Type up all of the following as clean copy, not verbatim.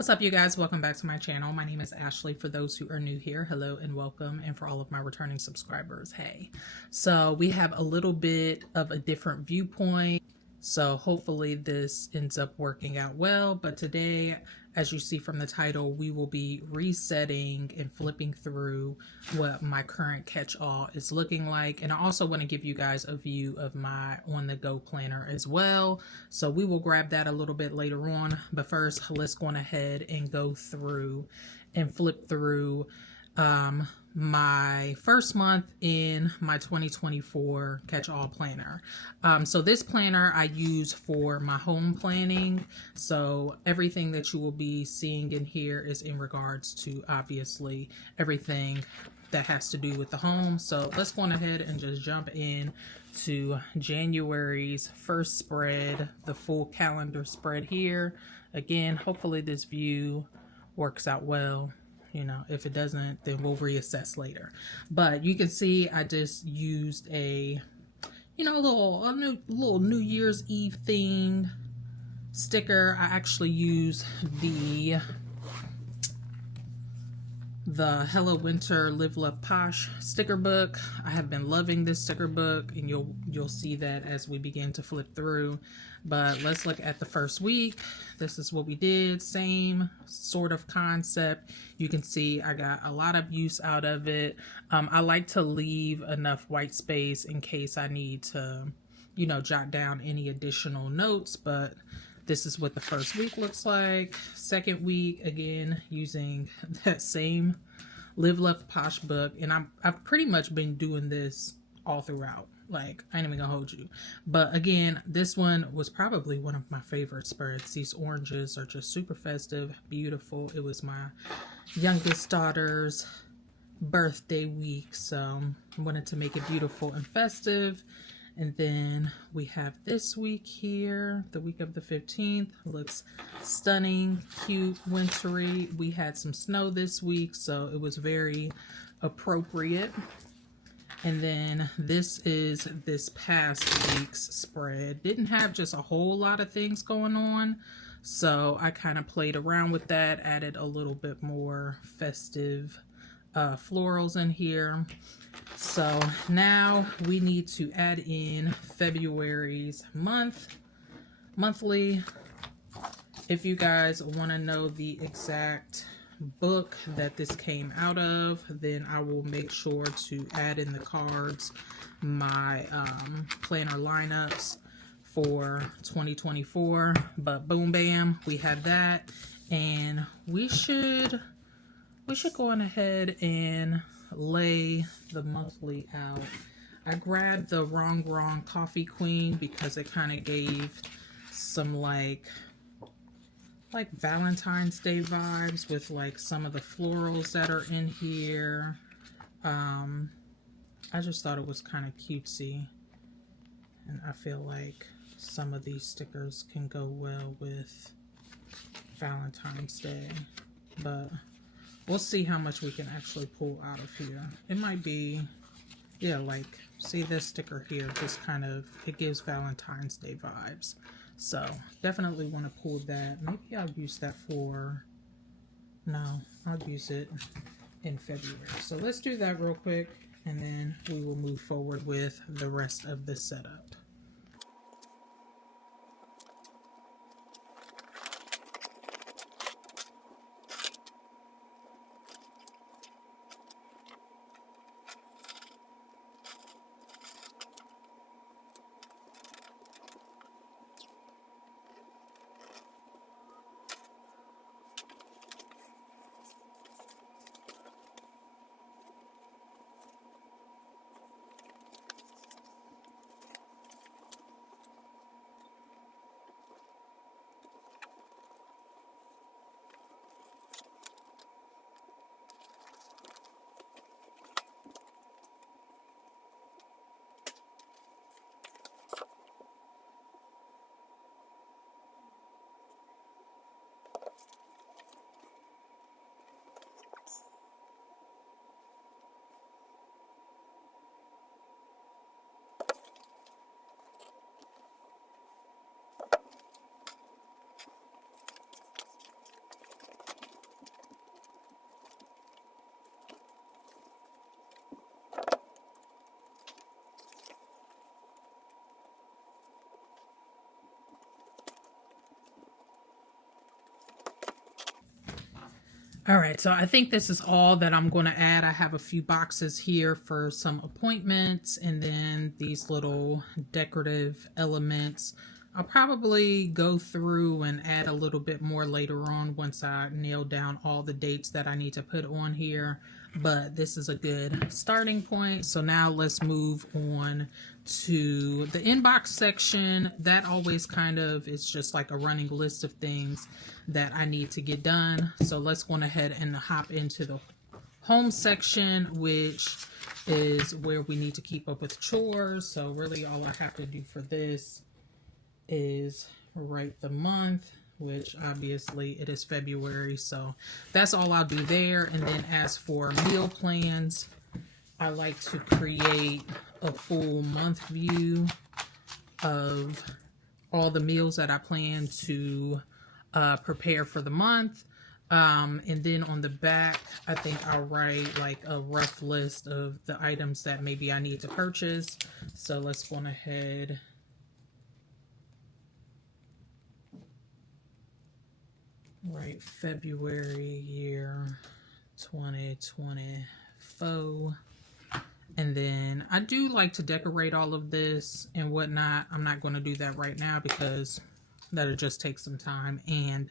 What's up, you guys? Welcome back to my channel. My name is Ashley. For those who are new here, hello and welcome. And for all of my returning subscribers, hey. So we have a little bit of a different viewpoint. So hopefully this ends up working out well. But today, as you see from the title, we will be resetting and flipping through what my current catch-all is looking like. And I also want to give you guys a view of my on-the-go planner as well. So we will grab that a little bit later on. But first, let's go on ahead and go through and flip through my first month in my 2024 catch-all planner. So this planner I use for my home planning. So everything that you will be seeing in here is in regards to obviously everything that has to do with the home. So let's go on ahead and just jump in to January's first spread, the full calendar spread here. Again, hopefully this view works out well. You know, if it doesn't, then we'll reassess later. But you can see I just used a, you know, little New Year's Eve themed sticker. I actually use the Hello Winter Live Love Posh sticker book. I have been loving this sticker book, and you'll see that as we begin to flip through. But let's look at the first week. This is what we did. Same sort of concept. You can see I got a lot of use out of it. I like to leave enough white space in case I need to, you know, jot down any additional notes. But this is what the first week looks like. Second week, again, using that same Live Love Posh book. And I've pretty much been doing this all throughout. Like, I ain't even gonna hold you. But again, this one was probably one of my favorite spreads. These oranges are just super festive, beautiful. It was my youngest daughter's birthday week, so I wanted to make it beautiful and festive. And then we have this week here, the week of the 15th. Looks stunning, cute, wintry. We had some snow this week, so it was very appropriate. And then this is this past week's spread. Didn't have just a whole lot of things going on, so I kind of played around with that, added a little bit more festive florals in here. So now we need to add in February's monthly. If you guys want to know the exact book that this came out of, then I will make sure to add in the cards my planner lineups for 2024. But boom bam, we have that, and we should go on ahead and lay the monthly out. I grabbed the Wrong Coffee Queen because it kind of gave some like Valentine's Day vibes with like some of the florals that are in here. I just thought it was kind of cutesy, and I feel like some of these stickers can go well with Valentine's Day, but we'll see how much we can actually pull out of here. It might be, yeah, like, see this sticker here, just kind of, it gives Valentine's Day vibes. So definitely want to pull that. Maybe I'll use that for, no, I'll use it in February. So let's do that real quick, and then we will move forward with the rest of the setup. All right, so I think this is all that I'm going to add. I have a few boxes here for some appointments and then these little decorative elements. I'll probably go through and add a little bit more later on once I nail down all the dates that I need to put on here. But this is a good starting point. So now let's move on to the inbox section. That always kind of is just like a running list of things that I need to get done. So let's go ahead and hop into the home section, which is where we need to keep up with chores. So really all I have to do for this is write the month, which obviously it is February, so that's all I'll do there. And then as for meal plans, I like to create a full month view of all the meals that I plan to prepare for the month. And then on the back, I think I'll write like a rough list of the items that maybe I need to purchase. So let's go ahead. Right, February year 2024. And then I do like to decorate all of this and whatnot. I'm not going to do that right now because that'll just take some time, and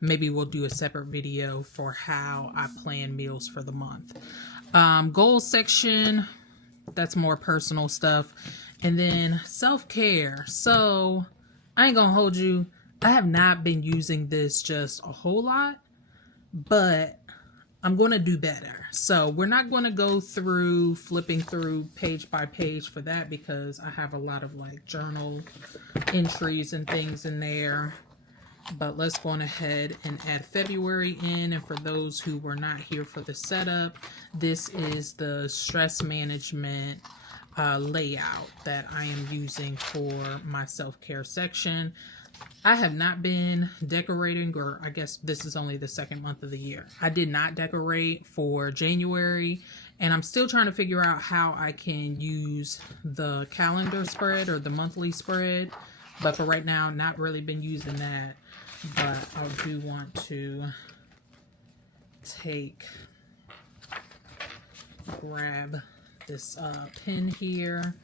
maybe we'll do a separate video for how I plan meals for the month. Goals section, that's more personal stuff. And then self-care. So I ain't gonna hold you, I have not been using this just a whole lot, but I'm going to do better. So we're not going to go through flipping through page by page for that because I have a lot of like journal entries and things in there. But let's go on ahead and add February in. And for those who were not here for the setup, this is the stress management layout that I am using for my self-care section. I have not been decorating, or I guess this is only the second month of the year. I did not decorate for January, and I'm still trying to figure out how I can use the calendar spread or the monthly spread. But for right now, not really been using that. But I do want to grab this pen here,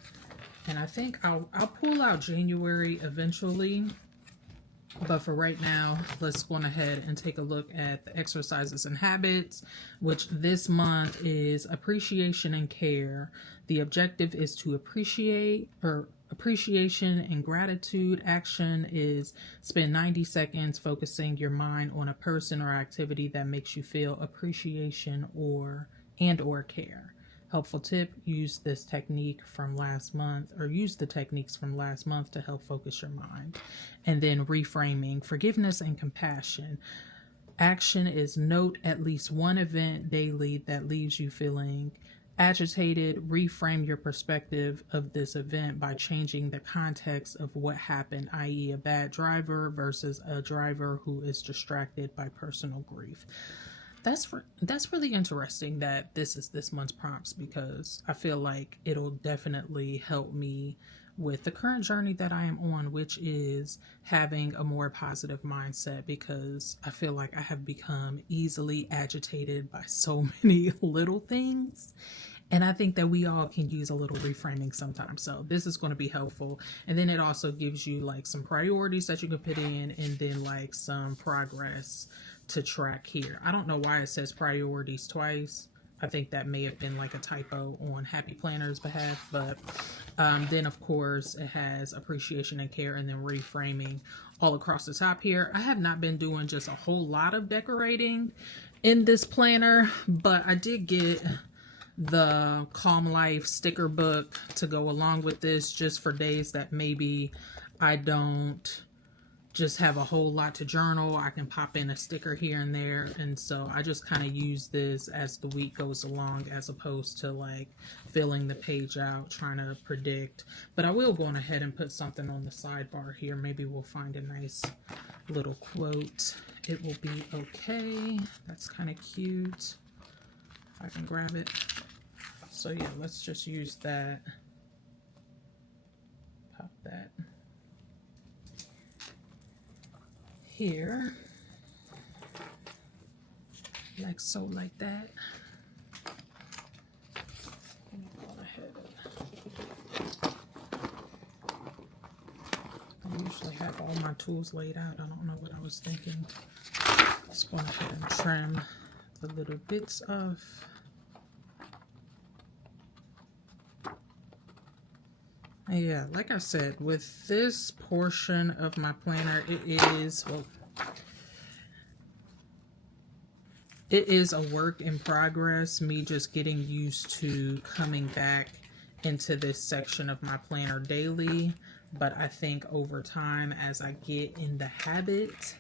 and I think I'll pull out January eventually. But for right now, let's go ahead and take a look at the exercises and habits, which this month is appreciation and care. The objective is to appreciate, or appreciation and gratitude. Action is spend 90 seconds focusing your mind on a person or activity that makes you feel appreciation or care. Helpful tip, use this technique from last month, or use the techniques from last month to help focus your mind. And then reframing, forgiveness and compassion. Action is note at least one event daily that leaves you feeling agitated. Reframe your perspective of this event by changing the context of what happened, i.e. a bad driver versus a driver who is distracted by personal grief. That's really interesting that this is this month's prompts, because I feel like it'll definitely help me with the current journey that I am on, which is having a more positive mindset, because I feel like I have become easily agitated by so many little things. And I think that we all can use a little reframing sometimes. So this is going to be helpful. And then it also gives you like some priorities that you can put in, and then like some progress to track here. I don't know why it says priorities twice. I think that may have been like a typo on Happy Planner's behalf. But then of course it has appreciation and care, and then reframing all across the top here. I have not been doing just a whole lot of decorating in this planner, but I did get the Calm Life sticker book to go along with this, just for days that maybe I don't just have a whole lot to journal. I can pop in a sticker here and there. And so I just kind of use this as the week goes along, as opposed to like filling the page out, trying to predict. But I will go on ahead and put something on the sidebar here. Maybe we'll find a nice little quote. It will be okay. That's kind of cute. If I can grab it. So yeah, let's just use that. Pop that here. like so, like that. Go ahead. I usually have all my tools laid out. I don't know what I was thinking. Just go ahead and trim the little bits off. Yeah, like I said, with this portion of my planner, it is, well, it is a work in progress, me just getting used to coming back into this section of my planner daily. But I think over time, as I get in the habit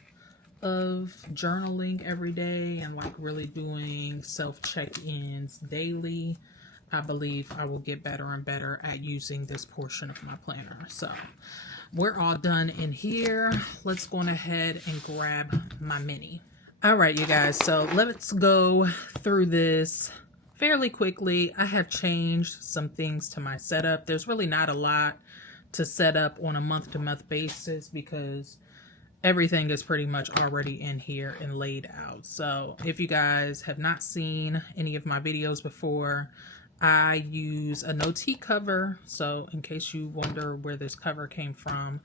of journaling every day and like really doing self check-ins daily, I believe I will get better and better at using this portion of my planner. So we're all done in here. Let's go ahead and grab my mini. All right, you guys, so let's go through this fairly quickly. I have changed some things to my setup. There's really not a lot to set up on a month-to-month basis because everything is pretty much already in here and laid out. So if you guys have not seen any of my videos before, I use a no-tea cover. So in case you wonder where this cover came from,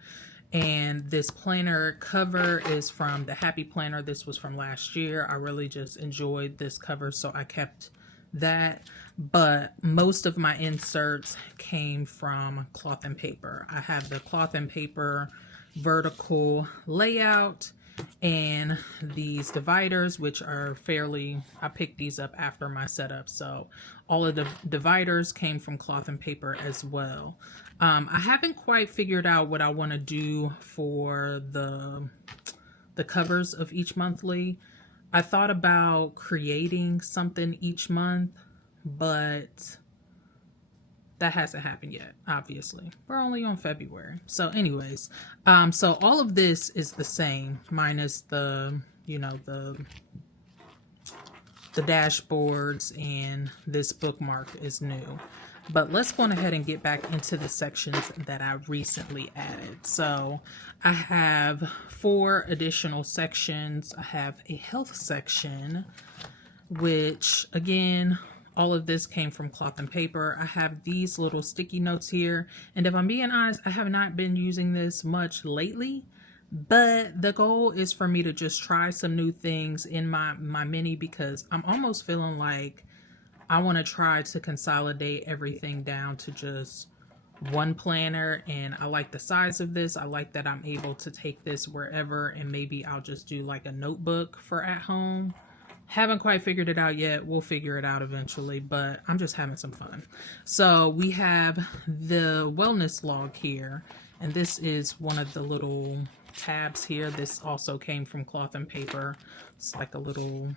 and this planner cover is from the Happy Planner. This was from last year. I really just enjoyed this cover, so I kept that. But most of my inserts came from cloth and paper. I have the cloth and paper vertical layout and these dividers, which are fairly, I picked these up after my setup, so all of the dividers came from cloth and paper as well. I haven't quite figured out what I want to do for the covers of each monthly. I thought about creating something each month, but that hasn't happened yet, obviously. We're only on February. So anyways, so all of this is the same, minus the, you know, the dashboards, and this bookmark is new. But let's go ahead and get back into the sections that I recently added. So I have 4 additional sections. I have a health section, which again, all of this came from cloth and paper. I have these little sticky notes here. And if I'm being honest, I have not been using this much lately. But the goal is for me to just try some new things in my mini, because I'm almost feeling like I want to try to consolidate everything down to just one planner. And I like the size of this. I like that I'm able to take this wherever, and maybe I'll just do like a notebook for at home. Haven't quite figured it out yet. We'll figure it out eventually, but I'm just having some fun. So we have the wellness log here, and this is one of the little tabs here. This also came from cloth and paper. It's like a little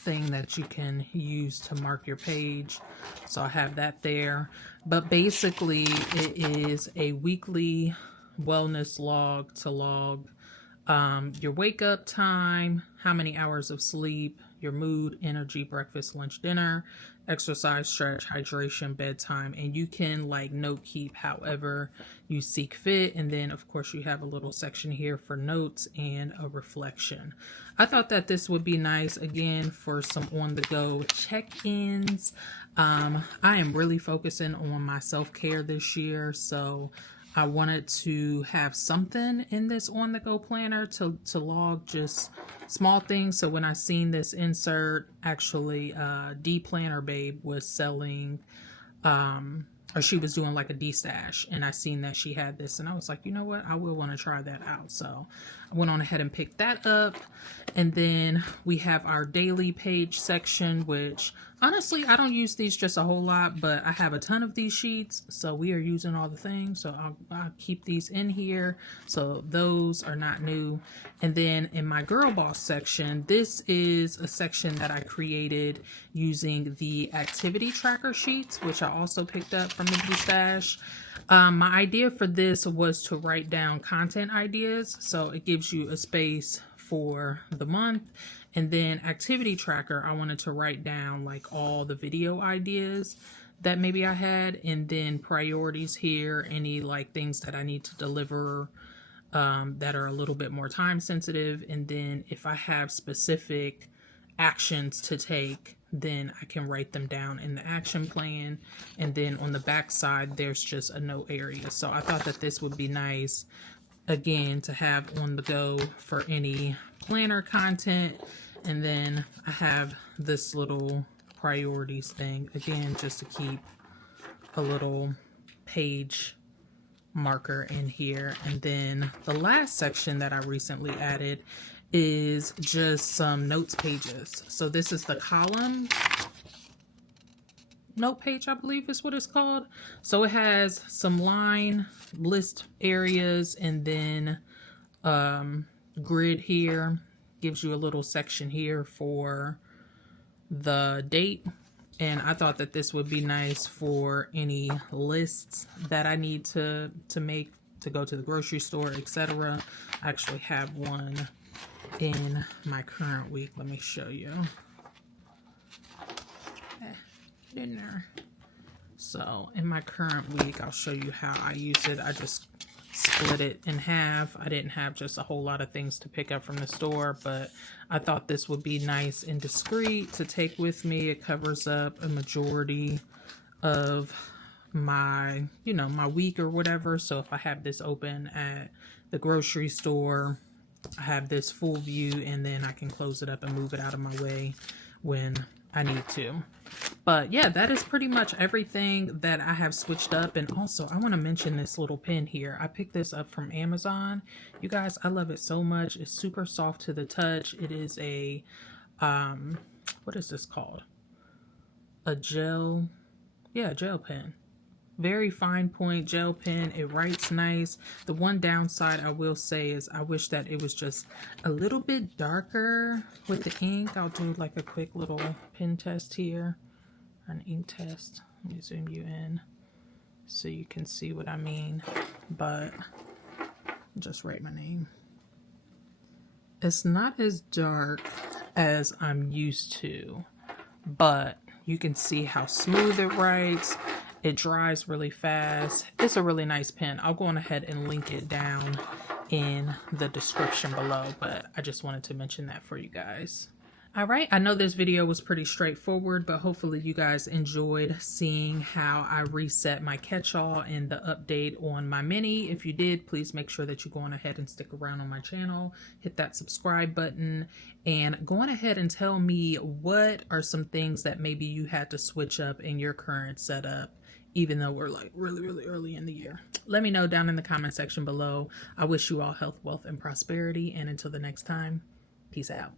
thing that you can use to mark your page. So I have that there. But basically it is a weekly wellness log to log your wake up time, how many hours of sleep, your mood, energy, breakfast, lunch, dinner, exercise, stretch, hydration, bedtime, and you can like note keep however you see fit. And then of course you have a little section here for notes and a reflection. I thought that this would be nice again for some on the go check-ins. I am really focusing on my self-care this year, so I wanted to have something in this on the go planner to log just small things. So when I seen this insert, actually D Planner Babe was selling, or she was doing like a D stash, and I seen that she had this, and I was like, you know what, I will want to try that out. So I went on ahead and picked that up. And then we have our daily page section, which honestly, I don't use these just a whole lot, but I have a ton of these sheets, so we are using all the things. So I'll keep these in here. So those are not new. And then in my Girl Boss section, this is a section that I created using the activity tracker sheets, which I also picked up from the Stash. My idea for this was to write down content ideas. So it gives you a space for the month. And then activity tracker, I wanted to write down like all the video ideas that maybe I had, and then priorities here, any like things that I need to deliver that are a little bit more time sensitive. And then if I have specific actions to take, then I can write them down in the action plan. And then on the back side, there's just a note area. So I thought that this would be nice, again, to have on the go for any planner content. And then I have this little priorities thing, again, just to keep a little page marker in here. And then the last section that I recently added is just some notes pages. So this is the column note page, I believe is what it's called. So it has some line list areas, and then grid here gives you a little section here for the date. And I thought that this would be nice for any lists that I need to make to go to the grocery store, etc. I actually have one in my current week. Let me show you. Get in there. So in my current week, I'll show you how I use it. I just split it in half. I didn't have just a whole lot of things to pick up from the store, but I thought this would be nice and discreet to take with me. It covers up a majority of my, you know, my week or whatever. So if I have this open at the grocery store, I have this full view, and then I can close it up and move it out of my way when I need to. But yeah, that is pretty much everything that I have switched up. And also, I want to mention this little pen here. I picked this up from Amazon. You guys, I love it so much. It's super soft to the touch. It is a, what is this called? A gel, yeah, gel pen. Very fine point gel pen. It writes nice. The one downside I will say is I wish that it was just a little bit darker with the ink. I'll do like a quick little pen test here, an ink test. Let me zoom you in so you can see what I mean. But just write my name. It's not as dark as I'm used to, but you can see how smooth it writes. It dries really fast. It's a really nice pen. I'll go on ahead and link it down in the description below, but I just wanted to mention that for you guys. All right, I know this video was pretty straightforward, but hopefully you guys enjoyed seeing how I reset my catch-all and the update on my mini. If you did, please make sure that you go on ahead and stick around on my channel, hit that subscribe button, and go on ahead and tell me what are some things that maybe you had to switch up in your current setup, even though we're like really early in the year. Let me know down in the comment section below. I wish you all health, wealth, and prosperity, and until the next time, peace out.